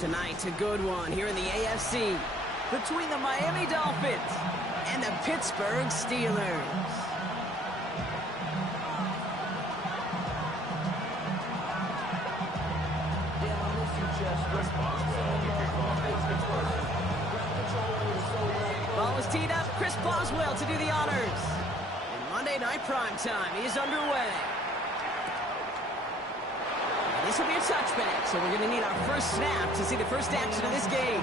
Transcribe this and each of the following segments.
Tonight's a good one here in the AFC between the Miami Dolphins and the Pittsburgh Steelers. Ball is teed up. Chris Boswell to do the honors. And Monday Night Primetime is underway. And this will be a touchback, so we're going to need our first snap to see the first action of this game.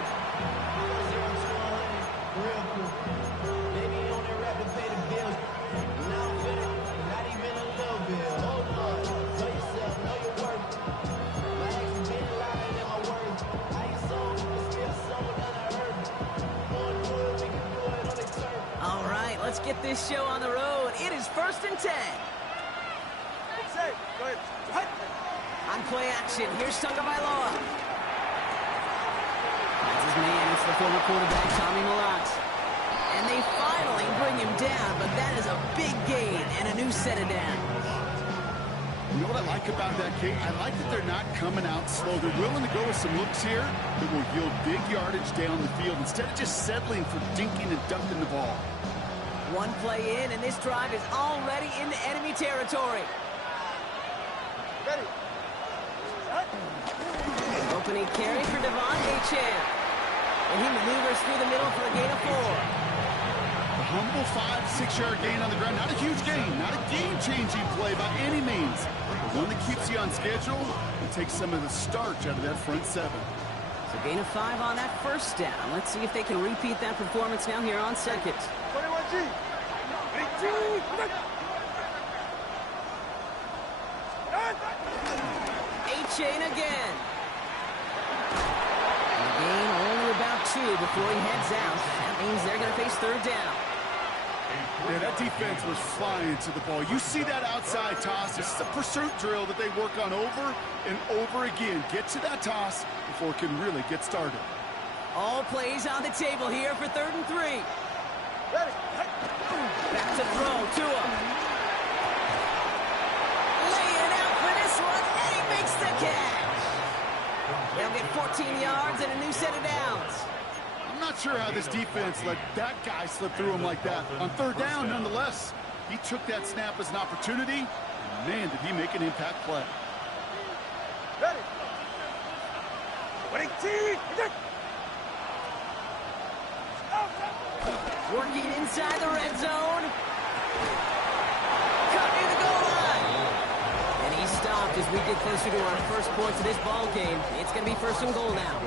Let's get this show on the road. It is 1st and 10. On play action, here's Tagovailoa. That's his man. It's the former quarterback, Tommy Malott. And they finally bring him down, but that is a big gain and a new set of downs. You know what I like about that, Kate? I like that they're not coming out slow. They're willing to go with some looks here that will yield big yardage down the field instead of just settling for dinking and dunking the ball. One play in, and this drive is already into enemy territory. Ready. Opening carry for Devon Achane. And he maneuvers through the middle for a gain of 4. A humble 5-6 yard gain on the ground. Not a huge gain, not a game-changing play by any means. But one that keeps you on schedule and takes some of the starch out of that front 7. So gain of 5 on that first down. Let's see if they can repeat that performance now here on second. 21G. 18. Achane again. And the gain only about 2 before he heads out. That means they're going to face 3rd down. Yeah, that defense was flying to the ball. You see that outside toss. This is a pursuit drill that they work on over and over again. Get to that toss before it can really get started. All plays on the table here for 3rd and 3. Ready. Back to throw, Tua. Laying it out for this one, and he makes the catch. They'll get 14 yards and a new set of downs. I'm not sure how this defense let that guy slip through him like that. On 3rd down, nonetheless, he took that snap as an opportunity. And man, did he make an impact play. Ready. 18. Working inside the red zone. Cut near the goal line. And he stopped as we get closer to our first points of this ball game. It's going to be 1st and goal now.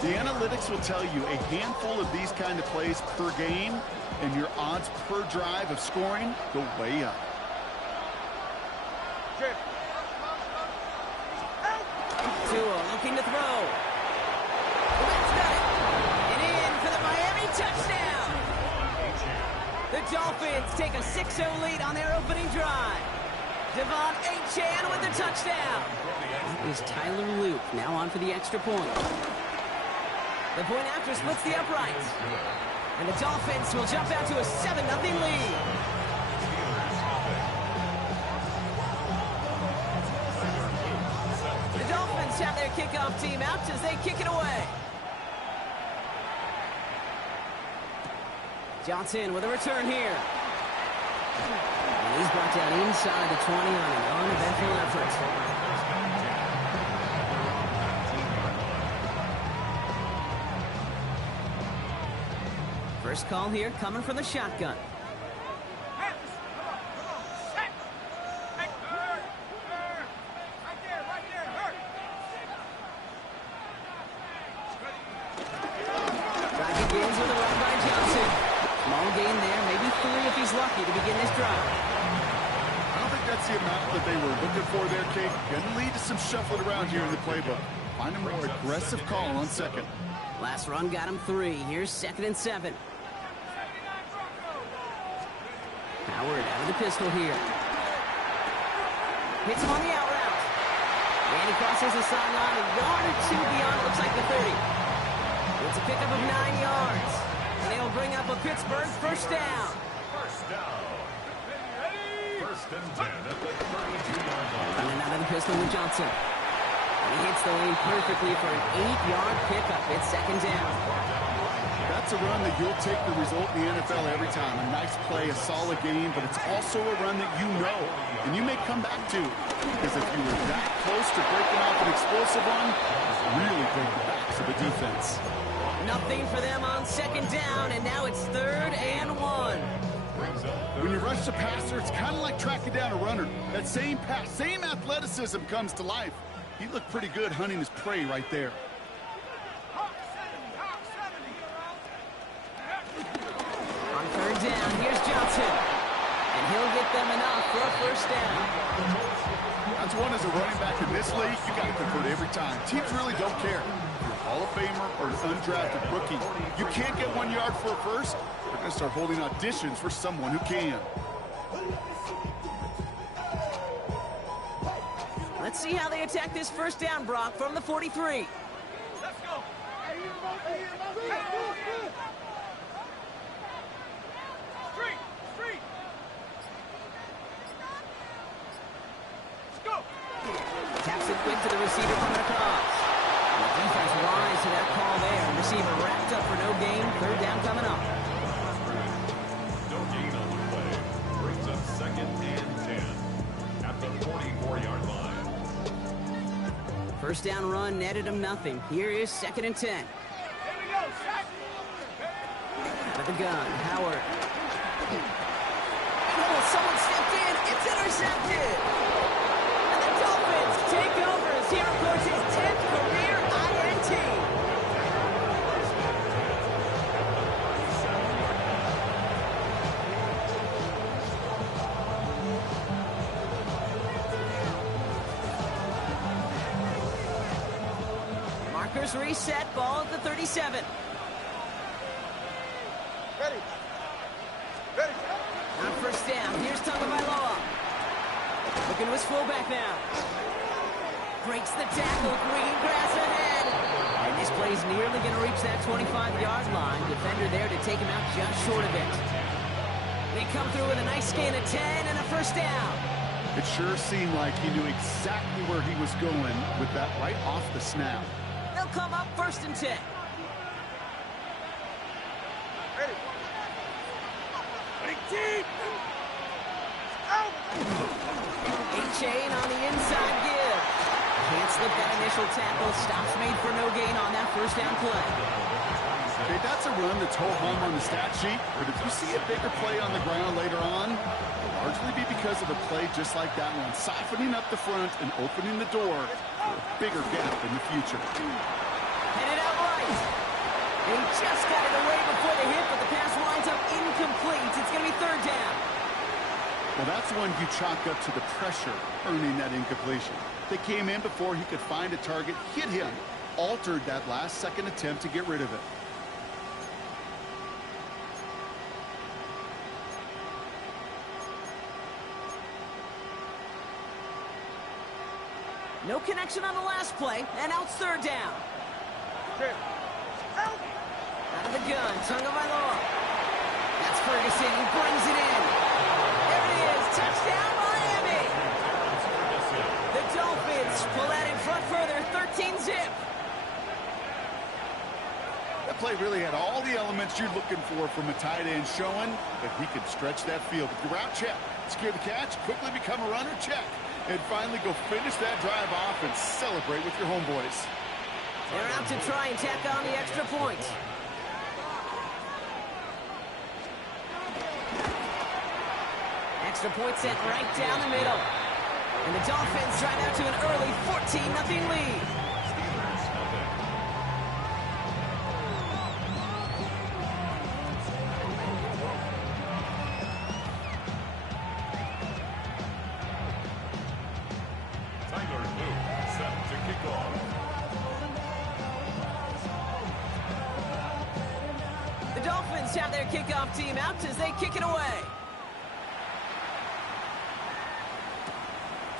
The analytics will tell you a handful of these kind of plays per game, and your odds per drive of scoring go way up. Tua looking to throw. That's got it. And in for the Miami touchdown. The Dolphins take a 6-0 lead on their opening drive. Devon Achane with the touchdown. Is Tyler Luke now on for the extra point. The point after splits the uprights. And the Dolphins will jump out to a 7-0 lead. The Dolphins have their kickoff team out as they kick it away. Johnson with a return here. And he's brought down inside the 20 on an uneventful effort. First call here coming from the shotgun. Drive begins with a run by Johnson. Small gain there, maybe 3 if he's lucky to begin this drive. I don't think that's the amount that they were looking for there, Kate. Going to lead to some shuffling around here in the playbook. Find a more aggressive call on second. Last run got him 3. Here's 2nd and 7. Howard out of the pistol here. Hits him on the out route. And he crosses the sideline a yard or 2 beyond, looks like the 30. It's a pickup of 9 yards. And they'll bring up a Pittsburgh first down. First down. 1st and 10 at the 32-yard line. Running out of the pistol with Johnson. He hits the lane perfectly for an 8-yard pickup. It's second down. That's a run that you'll take the result in the NFL every time. A nice play, a solid game, but it's also a run that you know and you may come back to. Because if you were that close to breaking off an explosive one, it's really break the backs of the defense. Nothing for them on second down, and now it's 3rd and 1. When you rush the passer, it's kind of like tracking down a runner. That same pass, same athleticism comes to life. He looked pretty good hunting his prey right there. On 3rd down, here's Johnson. And he'll get them enough for a first down. That's one as a running back in this league, you got to convert every time. Teams really don't care. If you're a Hall of Famer or an undrafted rookie, you can't get 1 yard for a first. They're going to start holding auditions for someone who can. Let's see how they attack this first down, Brock, from the 43. Let's go. Street. Let's go. Taps it quick to the receiver coming across. And the defense rise to that call there. Receiver wrapped up for no gain. 3rd down coming up. No gain on the play. Brings up 2nd and 10 at the 44-yard line. First down run netted him nothing. Here is 2nd and 10. Here we go, Shaq. Out of the gun, Howard. Oh, someone stepped in. It's intercepted. And the Dolphins take over as he records his 10th career INT. Markers reset, ball at the 37. Ready. On first down, here's Tagovailoa. Looking to his fullback now. Breaks the tackle, green grass ahead. And this play's nearly going to reach that 25-yard line. Defender there to take him out just short of it. They come through with a nice gain of 10 and a first down. It sure seemed like he knew exactly where he was going with that right off the snap. They'll come up 1st and 10. Ready. Team. Out. A-chain on the inside give. Can't slip that initial tackle. Stops made for no gain on that first down play. Okay, that's a run that's ho-hum on the stat sheet, but if you see a bigger play on the ground later on, it'll largely be because of a play just like that one, softening up the front and opening the door for a bigger gap in the future. Headed out right. He just got it away before the hit, but the pass winds up incomplete. It's going to be 3rd down. Well, that's one you chalk up to the pressure earning that incompletion. They came in before he could find a target, hit him, altered that last-second attempt to get rid of it. No connection on the last play, and now it's 3rd down. Out. Out of the gun, Tagovailoa. That's Ferguson, he brings it in. There it is, touchdown Miami. The Dolphins pull that in front further, 13-zip. That play really had all the elements you're looking for from a tight end, showing that he could stretch that field. With the route, check. Secure the catch, quickly become a runner, check. And finally go finish that drive off and celebrate with your homeboys. They're out to try and tack on the extra point. Extra point sent right down the middle. And the Dolphins drive out to an early 14-0 lead. The Dolphins have their kickoff team out as they kick it away.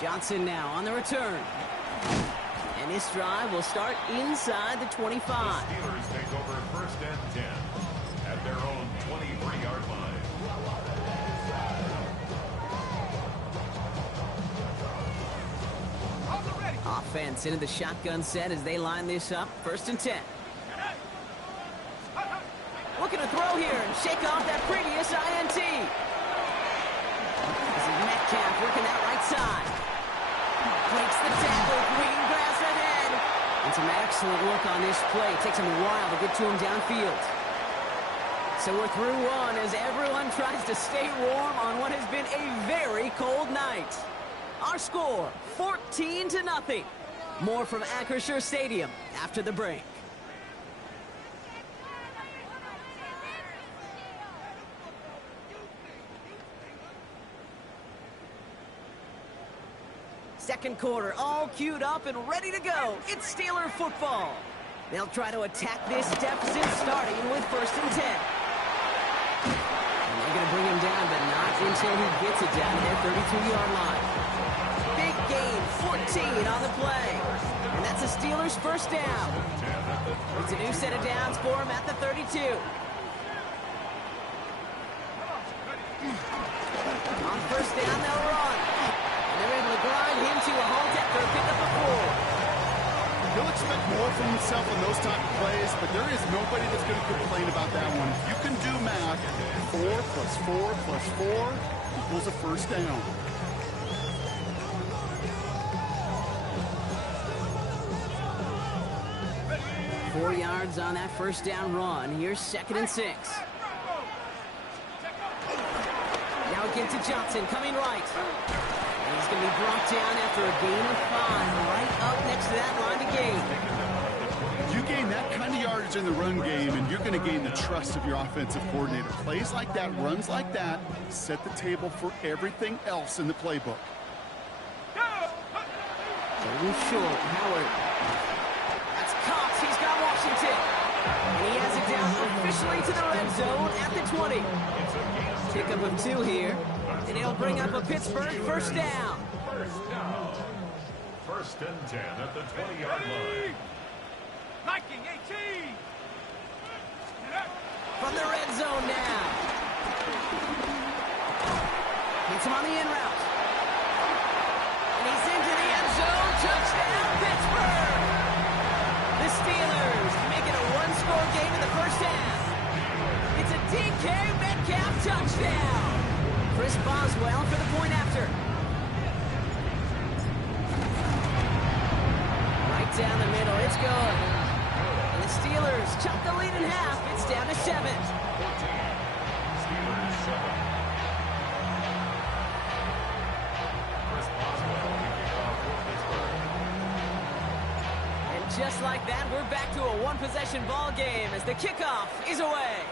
Johnson now on the return. And this drive will start inside the 25. The Steelers take over 1st and 10 at their own 23-yard line. Offense into the shotgun set as they line this up. 1st and 10. Looking to throw here and shake off that previous INT. This is Metcalf working that right side. Breaks the tackle, green grass ahead. And some excellent work on this play. It takes him a while to get to him downfield. So we're through one as everyone tries to stay warm on what has been a very cold night. Our score, 14-0. More from Acrisure Stadium after the break. Second quarter, all queued up and ready to go. It's Steeler football. They'll try to attack this deficit starting with 1st and 10. And they're going to bring him down, but not until he gets it down to their 32-yard line. Big gain, 14 on the play. And that's the Steelers' 1st down. It's a new set of downs for him at the 32. On 1st down, they'll run. They're able to grind him to a halt after a pickup of 4. He'll expect more from himself on those type of plays, but there is nobody that's going to complain about that one. If you can do math, 4 plus 4 plus 4 equals a 1st down. Four yards on that 1st down run. Here's 2nd and 6. Now again to Johnson, coming right. And he's going to be brought down after a gain of 5, right up next to that line to gain. You gain that kind of yardage in the run game, and you're going to gain the trust of your offensive coordinator. Plays like that, runs like that, set the table for everything else in the playbook. Very short, Howard. That's Cox, he's got Washington. And he has it down officially to the red zone at the 20. Pickup of 2 here. And he'll bring up a Pittsburgh 1st down. 1st and 10 at the 20-yard line. Liking 18. From the red zone now. Hits him on the in route. And he's into the end zone. Touchdown, Pittsburgh. The Steelers make it a 1-score game in the 1st half. It's a DK Metcalf touchdown. Chris Boswell for the point after. Right down the middle, it's good. And the Steelers chop the lead in half. It's down to 7. Steelers 7. Chris Boswell kicking off for Pittsburgh. And just like that, we're back to a 1-possession ball game as the kickoff is away.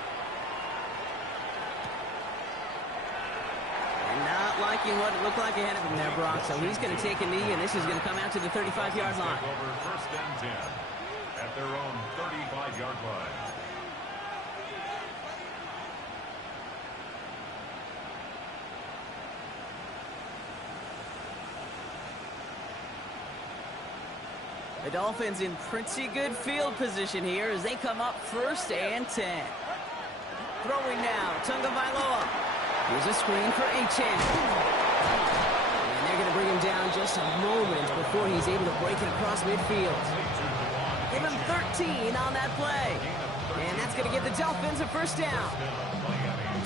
Not liking what it looked like ahead of him there, Brock. So he's going to take a knee, and this is going to come out to the 35-yard line. Over 1st and 10 at their own 35-yard line. The Dolphins in pretty good field position here as they come up 1st and 10. Throwing now, Tunga Vailoa. Here's a screen for Achane. And they're going to bring him down just a moment before he's able to break it across midfield. Give him 13 on that play. And that's going to give the Dolphins a 1st down.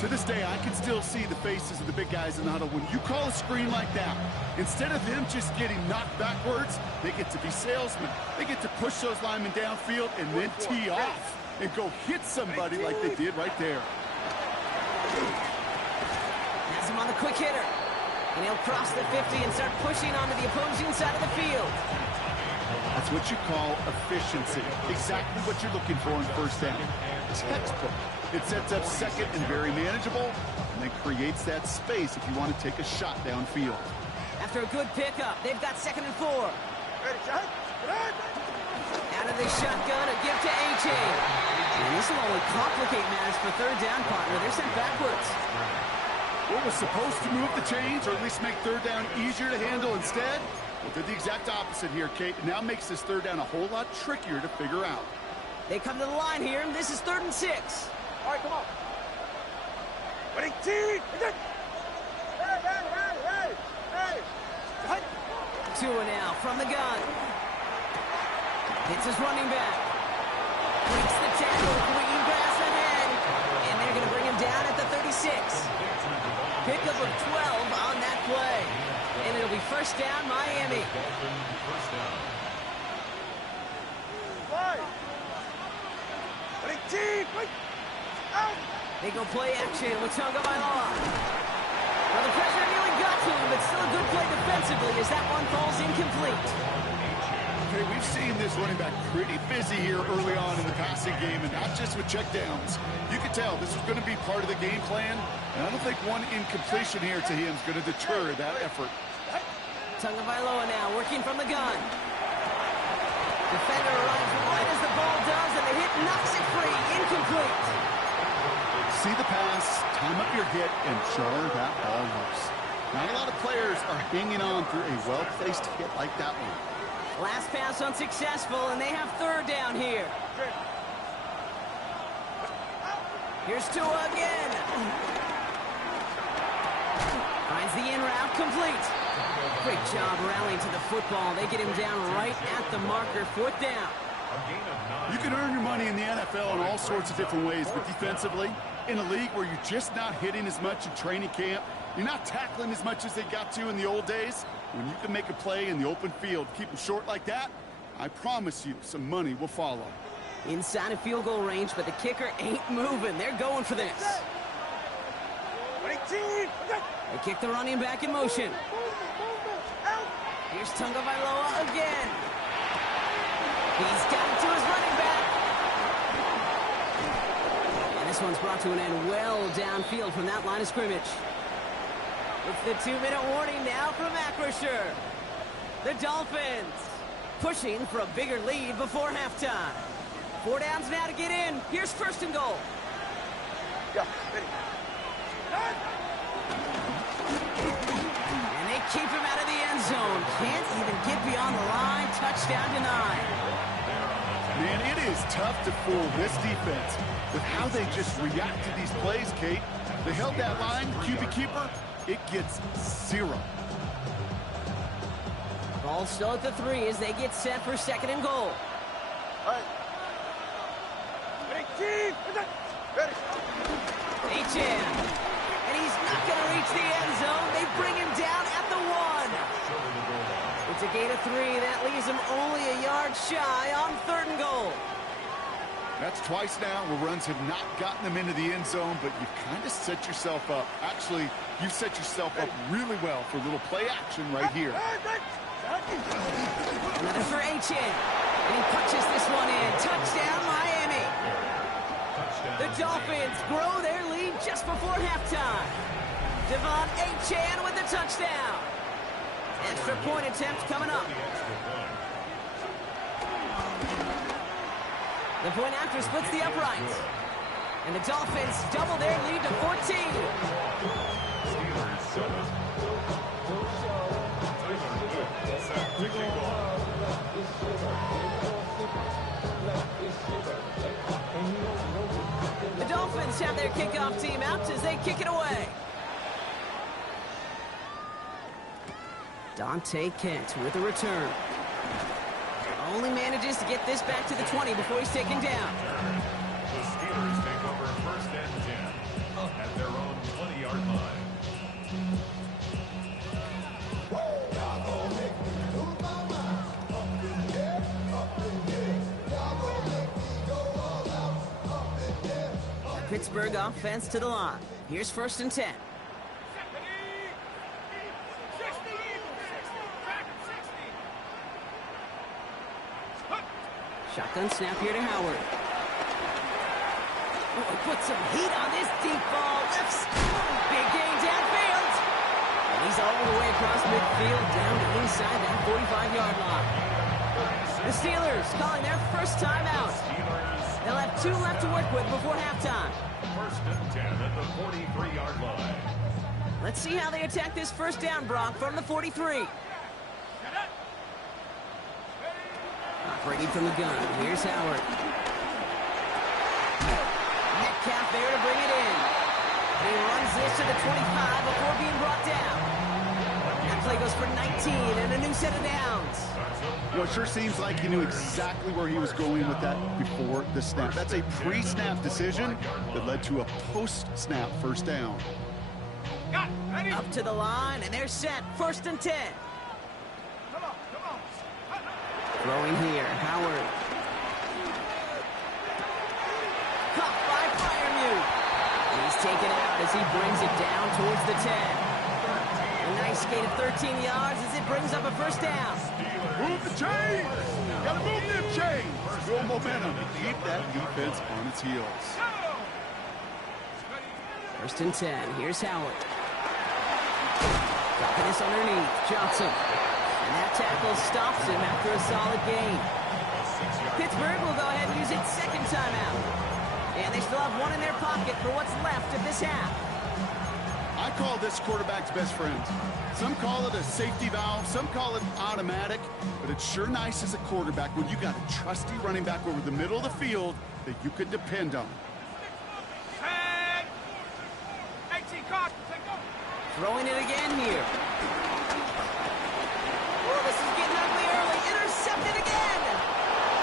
To this day, I can still see the faces of the big guys in the huddle. When you call a screen like that, instead of them just getting knocked backwards, they get to be salesmen. They get to push those linemen downfield and then tee off and go hit somebody like they did right there. Has him on the quick hitter. And he'll cross the 50 and start pushing onto the opposing side of the field. That's what you call efficiency. Exactly what you're looking for in 1st down. Textbook. It sets up 2nd and very manageable, and then creates that space if you want to take a shot downfield. After a good pickup, they've got 2nd and 4. Ready, John? Out of the shotgun, a give to Achane. And this will only complicate matters for 3rd down, partner. They're sent backwards. What was supposed to move the chains, or at least make 3rd down easier to handle instead? Well, did the exact opposite here, Kate. It now makes this 3rd down a whole lot trickier to figure out. They come to the line here, and this is 3rd and 6. All right, come on. Ready, team. Hey. Tua now from the gun. Hits his running back. Breaks the tackle. Green grass ahead. And they're going to bring him down at the 36. Pickup of 12 on that play. And it'll be first down, Miami. First down. They go play action with Tagovailoa. Well, the pressure nearly got to him, but still a good play defensively as that one falls incomplete. Okay, we've seen this running back pretty busy here early on in the passing game, and not just with checkdowns. You can tell this is going to be part of the game plan, and I don't think one incompletion here to him is going to deter that effort. Tagovailoa now working from the gun. Defender arrives right as the ball does, and the hit knocks it free. Incomplete. See the pass, time up your hit, and jar that ball loose. Not a lot of players are hanging on through a well-placed hit like that one. Last pass unsuccessful, and they have third down here. Here's Tua again. Finds the in route complete. Great job rallying to the football. They get him down right at the marker. Fourth down. You can earn your money in the NFL in all sorts of different ways, but defensively, in a league where you're just not hitting as much in training camp, you're not tackling as much as they got to in the old days, when you can make a play in the open field, keep them short like that, I promise you some money will follow. Inside of field goal range, but the kicker ain't moving. They're going for this. They kick the running back in motion. Here's Tagovailoa again. He's got it to his running back. And this one's brought to an end well downfield from that line of scrimmage. It's the 2-minute warning now from Acrisure. The Dolphins pushing for a bigger lead before halftime. 4 downs now to get in. Here's first and goal. Yeah, ready. And they keep him out of the end zone. Can't even get beyond the line. Touchdown denied. Man, it is tough to fool this defense with how they just react to these plays, Kate. They held that line, QB keeper, it gets 0. Ball still at the 3 as they get set for second and goal. All right. Ready. Ready. Achan. And he's not going to reach the end zone. They bring him down at the 1. It's a gain of 3. That leaves him only a yard shy on third and goal. That's twice now where runs have not gotten them into the end zone, but you've kind of set yourself up. Actually, you've set yourself up really well for a little play action right here. Another for Achan. And he punches this one in. Touchdown, Miami. The Dolphins grow their lead just before halftime. Devon Achan with the touchdown. Extra point attempt coming up. The point after splits the uprights. And the Dolphins double their lead to 14. The Dolphins have their kickoff team out as they kick it away. Dante Kent with a return. Only manages to get this back to the 20 before he's taken down. The Steelers take over first and 10 at their own 20-yard line. The Pittsburgh offense to the line. Here's first and 10. Shotgun snap here to Howard. Oh, put some heat on this deep ball. Lifts. Big gain downfield. And he's all the way across midfield down to inside that 45-yard line. The Steelers calling their first timeout. They'll have 2 left to work with before halftime. First and 10 at the 43-yard line. Let's see how they attack this first down, Brock, from the 43. Operating from the gun. Here's Howard. Metcalf there to bring it in. And he runs this to the 25 before being brought down. That play goes for 19 and a new set of downs. Well, it sure seems like he knew exactly where he was going with that before the snap. That's a pre-snap decision that led to a post-snap first down. Up to the line, and they're set. 1st and 10. Come on. Throwing here, Howard. Caught by Freiermuth. He's taken out as he brings it down towards the 10. A nice gain of 13 yards as it brings up a first down. Move the chains! Gotta move them chains! Build momentum. Keep that defense on its heels. 1st and 10. Here's Howard. Dropping this underneath. Johnson. And that tackle stops him after a solid gain. Pittsburgh will go ahead and use its 2nd timeout. And they still have one in their pocket for what's left of this half. I call this quarterback's best friend. Some call it a safety valve, some call it automatic, but it's sure nice as a quarterback when you got a trusty running back over the middle of the field that you can depend on. Throwing it again here. Oh, this is getting ugly early. Intercepted again.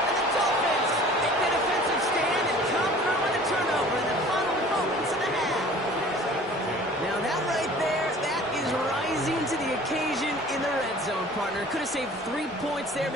And the Dolphins make the defensive stand and come through with a turnover in the final moments of the half. Now that right there, that is rising to the occasion in the red zone, partner. Could have saved 3 points there,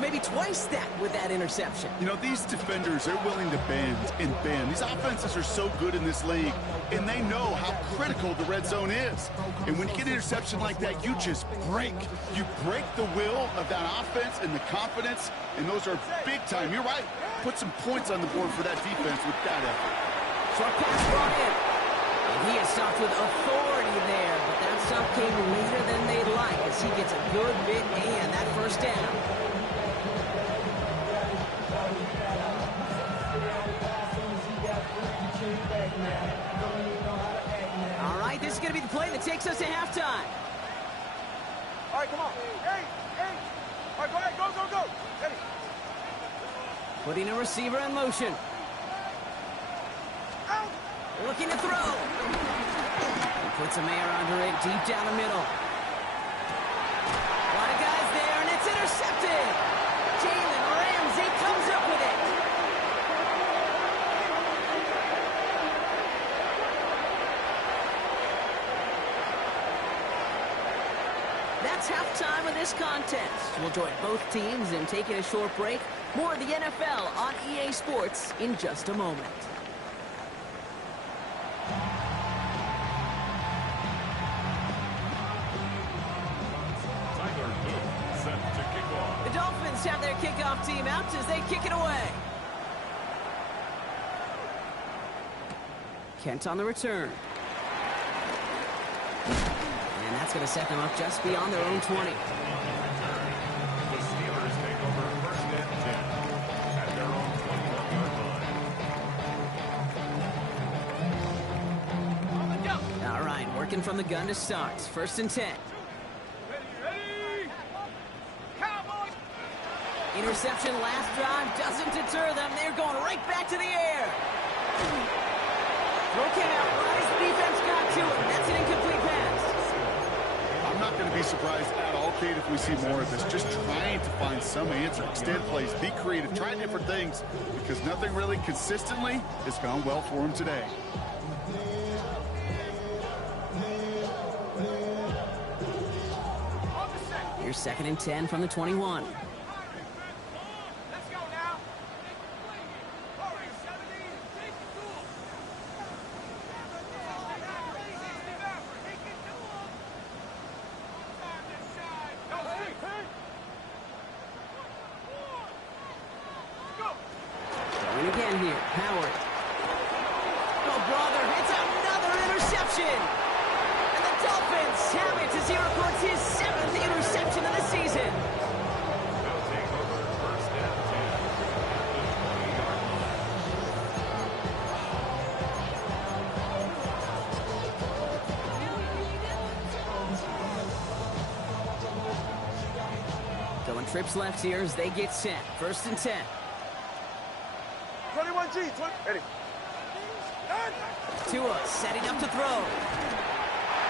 maybe twice that with that interception. You know, these defenders, they're willing to bend and bend. These offenses are so good in this league, and they know how critical the red zone is. And when you get an interception like that, you just break. You break the will of that offense and the confidence, and those are big time. You're right. Put some points on the board for that defense with that effort. Short pass brought in. And he is stopped with authority there, but that stop came later than they'd like as he gets a good bit and that first down. All right, this is going to be the play that takes us to halftime. All right, come on. Hey. All right, go ahead. Go. Ready. Putting a receiver in motion. Out. Looking to throw. He puts a man under it deep down the middle. A lot of guys there, and it's intercepted. Jalen Ramsey comes up with it. That's halftime of this contest. We'll join both teams in taking a short break. More of the NFL on EA Sports in just a moment. The Dolphins have their kickoff team out as they kick it away. Kent on the return. And that's going to set them up just beyond their own 20. The Steelers take over 1st and 10 at their own 21-yard line. All right, working from the gun to start. 1st and 10. Ready. Cowboys. Interception last drive doesn't deter them. They're going right back to the air. Throw came out right as the defense got to it. That's an incomplete pass. I'm not going to be surprised at all, Kate, if we see more of this. Just trying to find some answer. Extend plays, be creative, try different things, because nothing really consistently has gone well for him today. Here's 2nd and 10 from the 21. Let's go now. Hurry, 70. Going again here, Howard. Oh, brother, it's another interception. And the Dolphins have it as he records his 7th interception of the season. They'll take over 1st and 10 at the 20-yard line. Going trips left here as they get set. 1st and 10. 21G. Ready. Tua setting up to throw.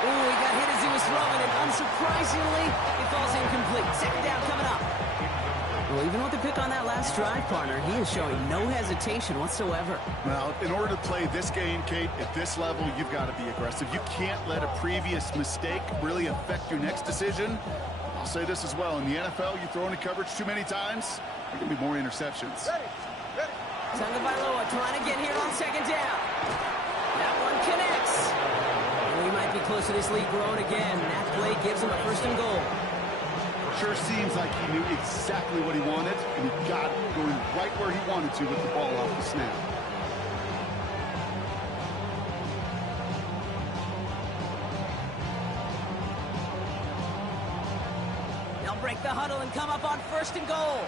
Ooh, he got hit as he was throwing it. Unsurprisingly, it falls incomplete. Second down coming up. Well, even with the pick on that last drive, partner, he is showing no hesitation whatsoever. Well, in order to play this game, Kate, at this level, you've got to be aggressive. You can't let a previous mistake really affect your next decision. I'll say this as well. In the NFL, you throw into coverage too many times, there can be more interceptions. Tagovailoa trying to get here on second down. That one connects. And we might be close to this lead growing again. That play gives him a first and goal. Sure seems like he knew exactly what he wanted, and he got it going right where he wanted to with the ball off the snap. They'll break the huddle and come up on first and goal.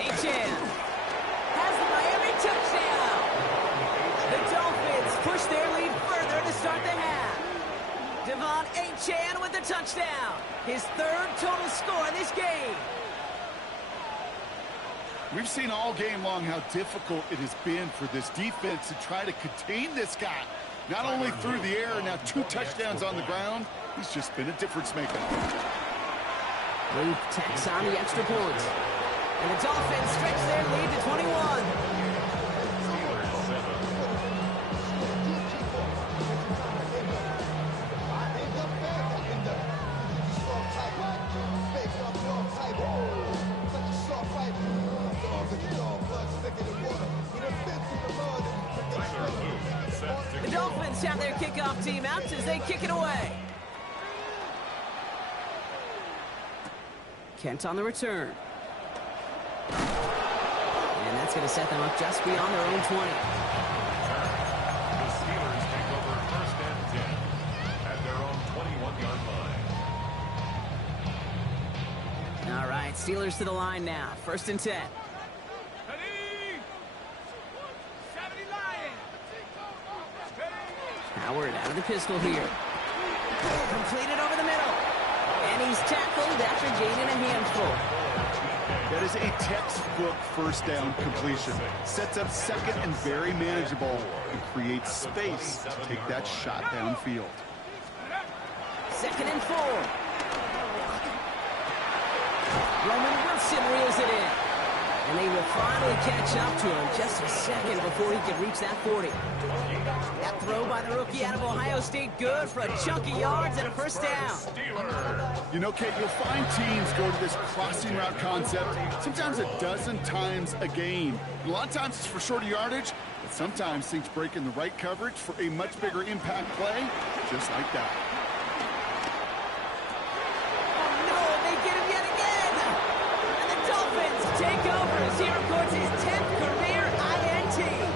Achan has the Miami touchdown. The Dolphins push their lead further to start the half. Devon Achan with the touchdown. His third total score in this game. We've seen all game long how difficult it has been for this defense to try to contain this guy. Not only through the air, now 2 touchdowns on the ground. He's just been a difference maker. Luke tacks on the extra points. And the Dolphins stretch their lead to 21. The Dolphins have their kickoff team out as they kick it away. Kent on the return. And that's going to set them up just beyond their own 20. The Steelers take over first and 10 at their own 21-yard line. All right, Steelers to the line now. First and 10. Howard out of the pistol here. Completed over the middle. And he's tackled after gaining a handful. That is a textbook first down completion. Sets up second and very manageable and creates space to take that shot downfield. Second and 4. Roman Wilson reels it in. And they will finally catch up to him just a second before he can reach that 40. That throw by the rookie out of Ohio State, good for a chunk of yards and a first down. You know, Kate, you'll find teams go to this crossing route concept sometimes a dozen times a game. A lot of times it's for shorter yardage, but sometimes things break in the right coverage for a much bigger impact play, just like that. Oh, no, they get him yet again. And the Dolphins take over as he records his 10th career INT.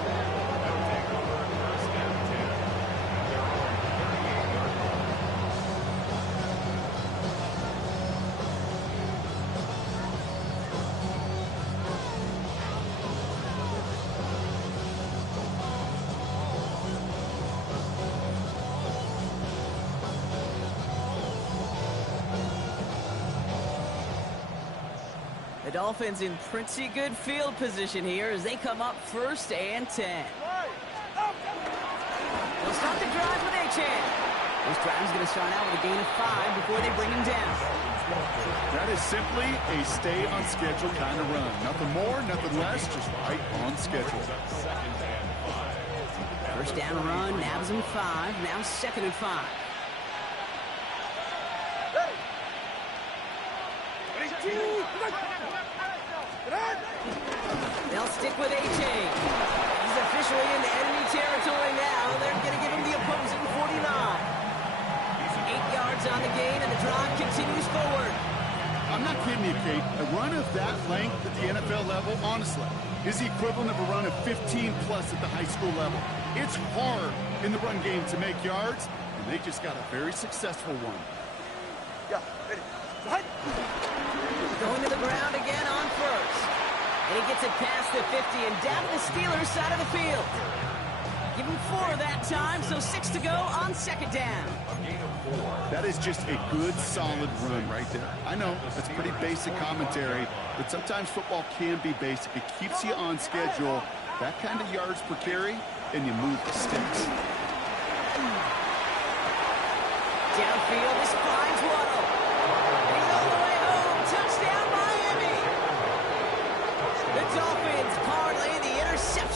The Dolphins in pretty good field position here as they come up first and 10. They'll start the drive with Achan. This drive's going to start out with a gain of 5 before they bring him down. That is simply a stay on schedule kind of run. Nothing more, nothing less, just right on schedule. First down run, nabs him 5, now second and 5. They'll stick with Achan. He's officially into enemy territory now. They're going to give him the opposing 49. 8 yards on the gain, and the drive continues forward. I'm not kidding you, Kate. A run of that length at the NFL level, honestly, is the equivalent of a run of 15-plus at the high school level. It's hard in the run game to make yards, and they just got a very successful one. Yeah, ready. Going to the ground again on first. And he gets it past the 50 and down to the Steelers side of the field. Give him 4 that time, so 6 to go on second down. That is just a good, solid run right there. I know, that's pretty basic commentary, but sometimes football can be basic. It keeps you on schedule. That kind of yards per carry, and you move the sticks. Downfield, this finds Waddle. And he's all the way home. Touchdown, Miami. The Dolphins